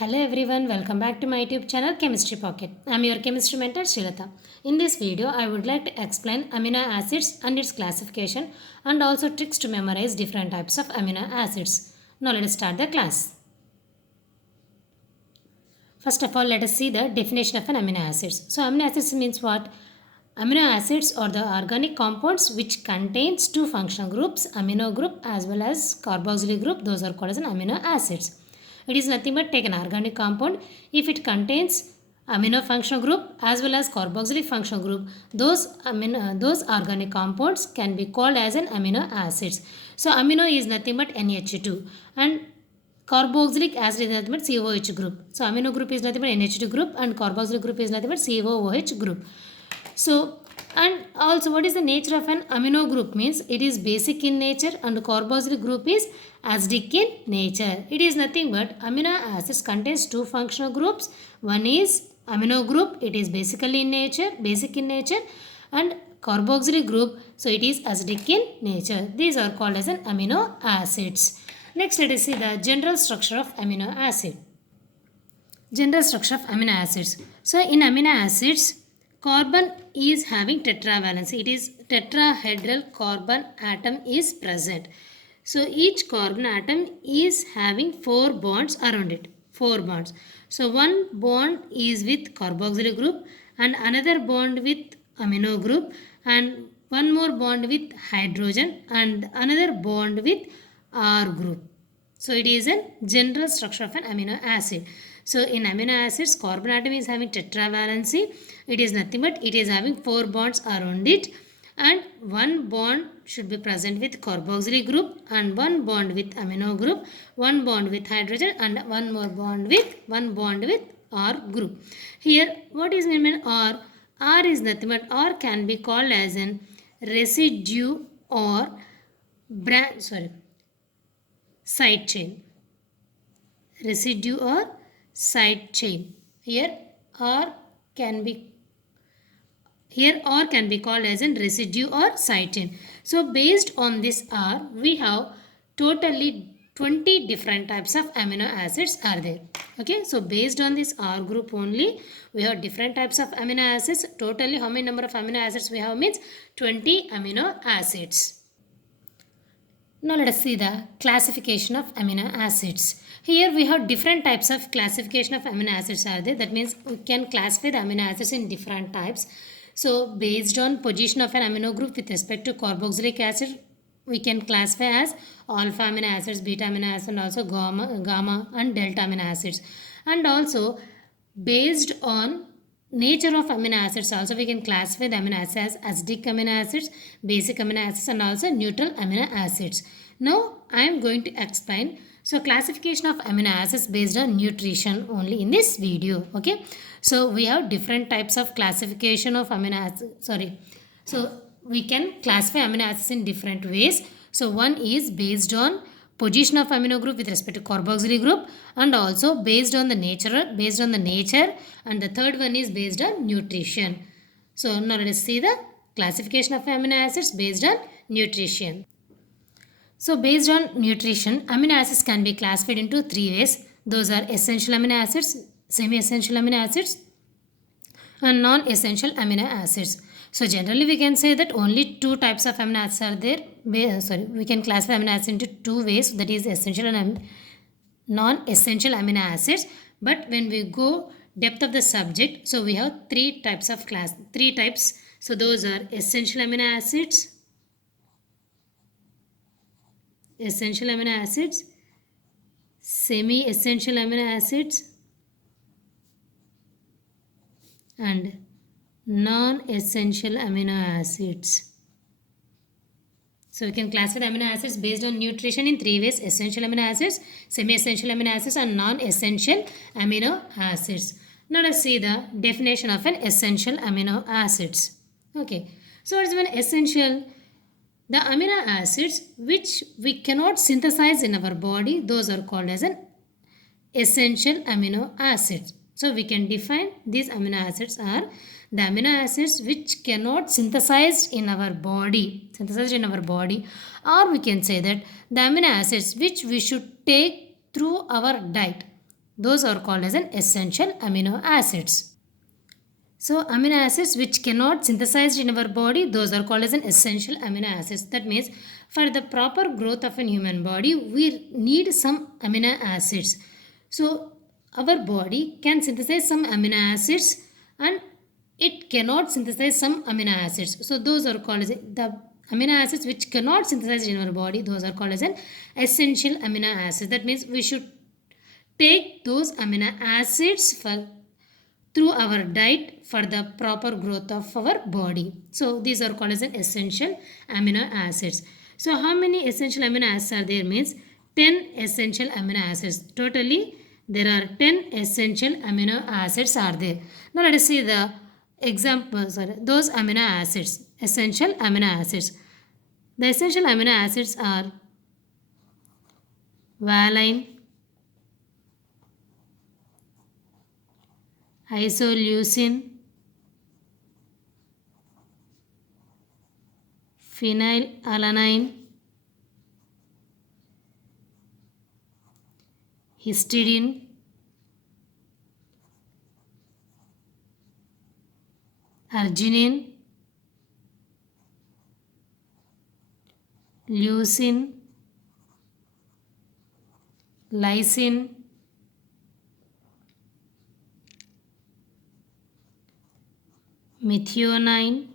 Hello everyone, welcome back to my YouTube channel Chemistry Pocket. I am your chemistry mentor Sreelatha. In this video, I would like to explain amino acids and its classification and also tricks to memorize different types of amino acids. Now let us start the class. First of all, let us see the definition of an amino acids. So amino acids means what? Amino acids are the organic compounds which contains two functional groups, amino group as well as carboxylic group. Those are called as an amino acids. It is nothing but take an organic compound. If it contains amino functional group as well as carboxylic functional group, those organic compounds can be called as an amino acids. So amino is nothing but NH2 and carboxylic acid is nothing but COOH group. So amino group is nothing but NH2 group and carboxylic group is nothing but COOH group. So, and also what is the nature of an amino group means it is basic in nature and carboxylic group is acidic in nature. It is nothing but amino acids contains two functional groups. One is amino group, it is basic in nature and carboxylic group, so it is acidic in nature. These are called as an amino acids. Next let us see the general structure of amino acid. General structure of amino acids. So in amino acids, carbon is having tetravalency. It is tetrahedral carbon atom is present. So each carbon atom is having 4 bonds around it. 4 bonds. So one bond is with carboxylic group and another bond with amino group and one more bond with hydrogen and another bond with R group. So it is a general structure of an amino acid. So in amino acids, carbon atom is having tetravalency. It is nothing but it is having 4 bonds around it and one bond should be present with carboxylic group and one bond with amino group, one bond with hydrogen and one bond with R group. Here what is meant by R? R is nothing but R can be called as an residue or side chain. Residue or side chain. Here R can be called as a residue or side chain. So based on this R, we have totally 20 different types of amino acids are there. Okay, so based on this R group only, we have different types of amino acids. Totally how many number of amino acids we have means 20 amino acids. Now let us see the classification of amino acids. Here we have different types of classification of amino acids are there. That means we can classify the amino acids in different types. So based on position of an amino group with respect to carboxylic acid, we can classify as alpha amino acids, beta amino acids and also gamma and delta amino acids. And also based on nature of amino acids also we can classify the amino acids as acidic amino acids, basic amino acids and also neutral amino acids. Now I am going to explain classification of amino acids based on nutrition only in this video. Okay, so we have different types of classification of amino acids. So we can classify amino acids in different ways. So one is based on position of amino group with respect to carboxylic group and also based on the nature and the third one is based on nutrition. So now let us see the classification of amino acids based on nutrition. So based on nutrition, amino acids can be classified into 3 ways. Those are essential amino acids, semi-essential amino acids and non-essential amino acids. So generally we can say that only 2 types of amino acids are there. We can classify amino acids into 2 ways, that is essential and non-essential amino acids. But when we go depth of the subject, so we have 3 types. So those are essential amino acids, semi-essential amino acids and non-essential amino acids. So we can classify the amino acids based on nutrition in 3 ways: essential amino acids, semi-essential amino acids and non-essential amino acids. Now let's see the definition of an essential amino acids. Okay, so what is an essential? The amino acids which we cannot synthesize in our body, those are called as an essential amino acids. So we can define these amino acids are the amino acids which cannot synthesize in our body, or we can say that the amino acids which we should take through our diet. Those are called as an essential amino acids. So amino acids which cannot synthesized in our body, those are called as an essential amino acids. That means for the proper growth of a human body, we need some amino acids. So our body can synthesize some amino acids and it cannot synthesize some amino acids. So those are called as the amino acids which cannot synthesize in our body, those are called as an essential amino acids. That means we should take those amino acids for through our diet for the proper growth of our body. So these are called as an essential amino acids. So how many essential amino acids are there means 10 essential amino acids. Totally there are 10 essential amino acids are there. Now let us see the examples, those amino acids, essential amino acids. The essential amino acids are valine, isoleucine, phenylalanine, histidine, arginine, leucine, lysine, methionine,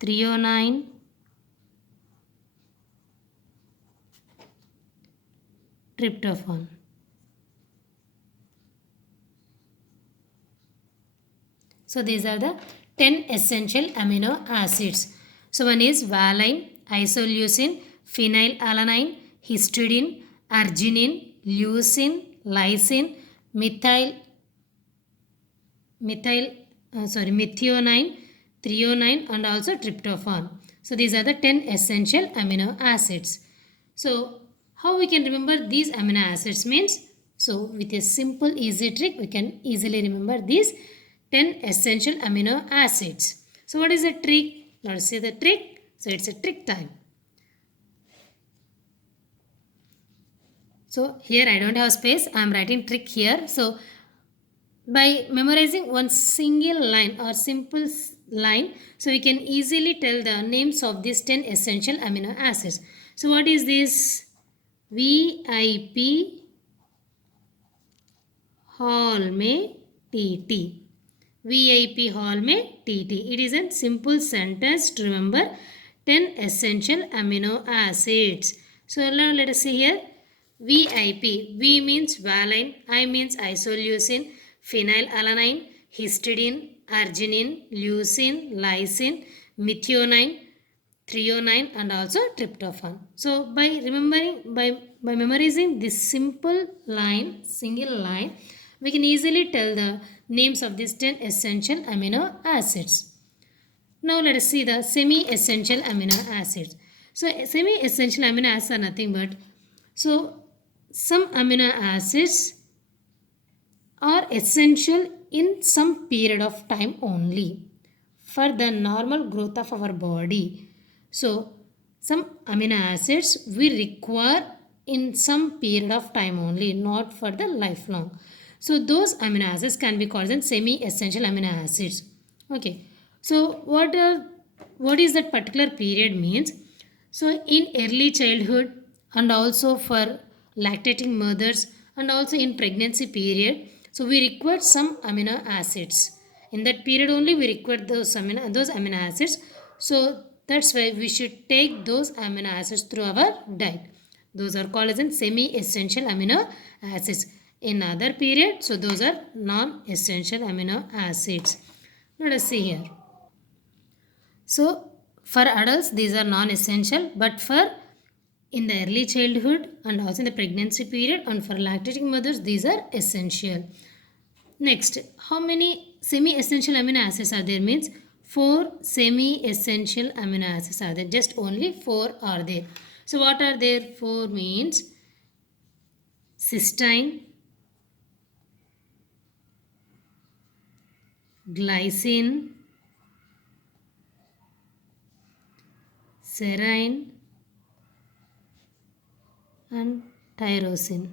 threonine, tryptophan. So these are the 10 essential amino acids. So one is valine, isoleucine, phenylalanine, histidine, arginine, leucine, lysine, methionine, threonine and also tryptophan. So these are the 10 essential amino acids. So how we can remember these amino acids means, so with a simple easy trick we can easily remember these 10 essential amino acids. So what is the trick? Let's see the trick. So it's a trick time. So here I don't have space. I am writing trick here. So by memorizing one single line or simple line, so we can easily tell the names of these 10 essential amino acids. So what is this? VIP hall में TT. VIP hall में TT. It is a simple sentence to remember 10 essential amino acids. So now let us see here. VIP. V means valine. I means isoleucine, phenylalanine, histidine, arginine, leucine, lysine, methionine, threonine and also tryptophan. So by memorizing this simple line, single line, we can easily tell the names of these 10 essential amino acids. Now let us see the semi-essential amino acids. So semi-essential amino acids are nothing but, so some amino acids are essential in some period of time only for the normal growth of our body. So some amino acids we require in some period of time only, not for the lifelong. So those amino acids can be called as semi-essential amino acids. Okay. So what is that particular period means? So in early childhood and also for lactating mothers and also in pregnancy period, so we require some amino acids. In that period only we require those amino acids. So that's why we should take those amino acids through our diet. Those are called as semi-essential amino acids. In other period, so those are non-essential amino acids. Let us see here. So for adults these are non-essential, but for in the early childhood and also in the pregnancy period and for lactating mothers these are essential. Next, how many semi-essential amino acids are there means 4 semi-essential amino acids are there. Just only 4 are there. So what are there? 4 means cysteine, glycine, serine, and tyrosine.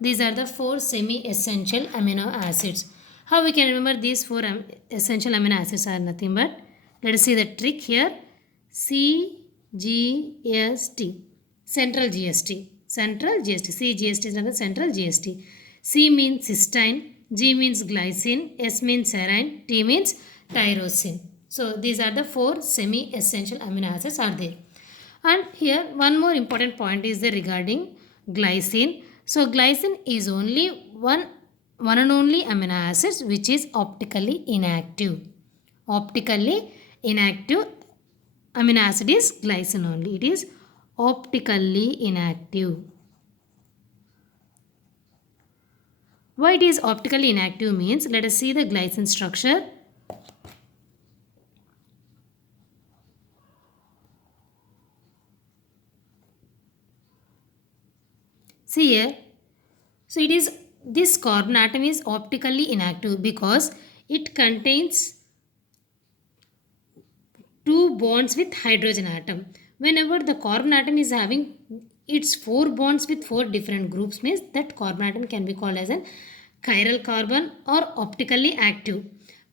These are the four semi-essential amino acids. How we can remember these four essential amino acids are nothing but, let us see the trick here. CGST, central GST, central GST. CGST is another central GST. C means cysteine, G means glycine, S means serine, T means tyrosine. So these are the four semi-essential amino acids are there. And here one more important point is there regarding glycine. So glycine is only one and only amino acids which is optically inactive. Optically inactive amino acid is glycine only. It is optically inactive. Why it is optically inactive means, let us see the glycine structure. See here. So it is, this carbon atom is optically inactive because it contains two bonds with hydrogen atom. Whenever the carbon atom is having its four bonds with four different groups means that carbon atom can be called as an chiral carbon or optically active.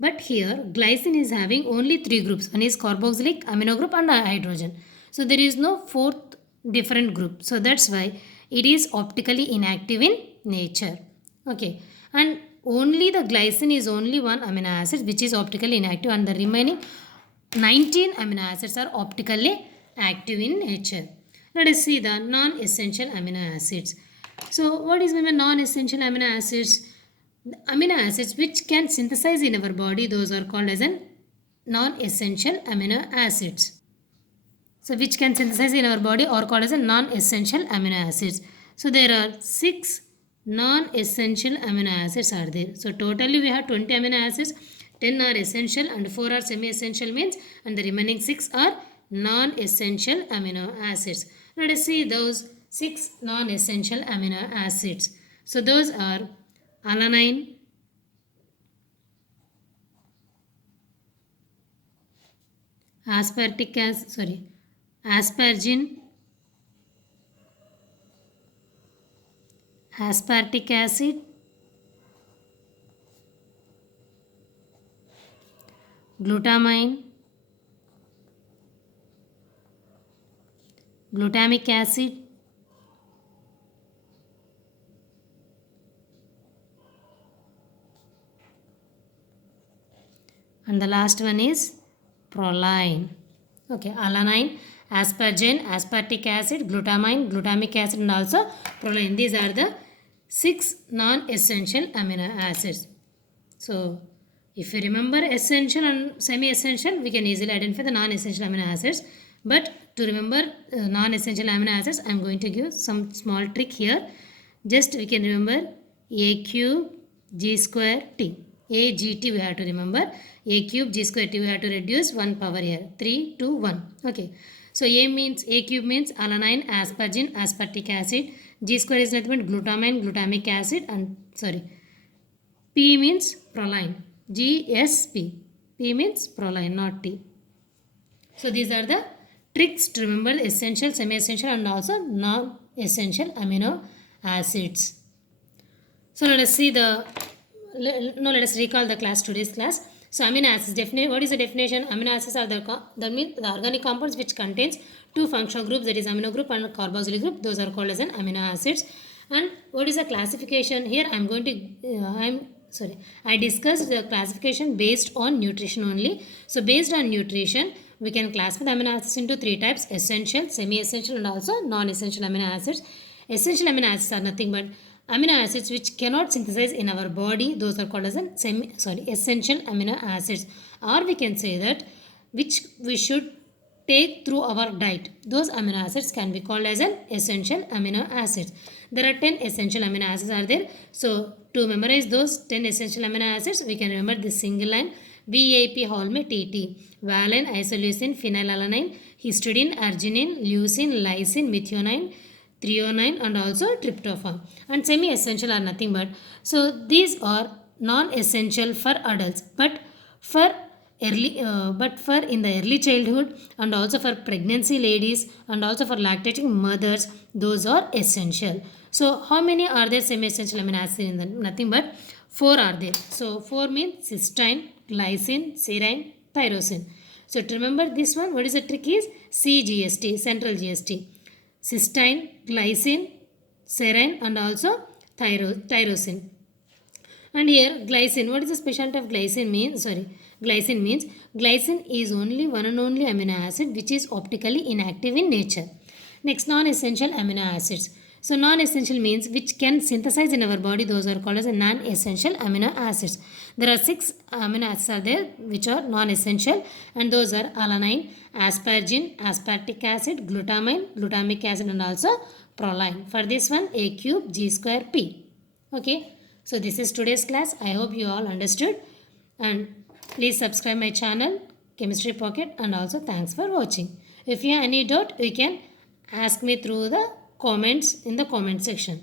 But here glycine is having only three groups. One is carboxylic amino group and a hydrogen. So there is no fourth different group. So that's why it is optically inactive in nature. Okay. And only the glycine is only one amino acid which is optically inactive, and the remaining 19 amino acids are optically active in nature. Let us see the non-essential amino acids. So what is non-essential amino acids? The amino acids which can synthesize in our body, those are called as an non-essential amino acids. So which can synthesize in our body are called as a non-essential amino acids. So there are 6 non-essential amino acids are there. So totally we have 20 amino acids. 10 are essential and 4 are semi-essential means, and the remaining 6 are non-essential amino acids. Let us see those 6 non-essential amino acids. So those are alanine, aspargine, aspartic acid, glutamine, glutamic acid, and the last one is proline. Okay, alanine, aspargine, aspartic acid, glutamine, glutamic acid, and also proline. These are the 6 non-essential amino acids. So if you remember essential and semi-essential, we can easily identify the non-essential amino acids. But to remember non-essential amino acids, I am going to give some small trick here. Just we can remember A cube G square T. A G T we have to remember. A cube G square T we have to reduce 1 power here. 3 to 1. Okay. So A cube means alanine, aspargine, aspartic acid. G square is nothing but glutamine, glutamic acid, and P means proline. GSP. P means proline, not T. So these are the tricks to remember the essential, semi-essential, and also non-essential amino acids. So let us see let us recall the class, today's class. So amino acids, what is the definition? Amino acids are the organic compounds which contains two functional groups, that is amino group and carboxylic group. Those are called as an amino acids. And what is the classification? Here I discussed the classification based on nutrition only. So based on nutrition, we can classify the amino acids into 3 types: essential, semi-essential, and also non-essential amino acids. Essential amino acids are nothing but amino acids which cannot synthesize in our body. Those are called as essential amino acids. Or we can say that which we should take through our diet. Those amino acids can be called as an essential amino acids. There are 10 essential amino acids are there. So to memorize those 10 essential amino acids, we can remember this single line: VAP Holme TT, valine, isoleucine, phenylalanine, histidine, arginine, leucine, lysine, methionine, threonine, and also tryptophan. And semi-essential are nothing but, so these are non-essential for adults, but for but for in the early childhood, and also for pregnancy ladies, and also for lactating mothers, those are essential. So how many are there semi essential amino acids in the nothing but four are there. So four means cysteine, glycine, serine, tyrosine. So to remember this one, what is the trick is CGST, central GST: cysteine, glycine, serine, and also tyrosine. And here glycine, what is the specialty of glycine means? Glycine means glycine is only one and only amino acid which is optically inactive in nature. Next, non-essential amino acids. So non-essential means which can synthesize in our body, those are called as non-essential amino acids. There are 6 amino acids are there which are non-essential, and those are alanine, asparagine, aspartic acid, glutamine, glutamic acid, and also proline. For this one, A cube G square P. Okay, so this is today's class. I hope you all understood, and please subscribe my channel Chemistry Pocket, and also thanks for watching. If you have any doubt, you can ask me through the comments in the comment section.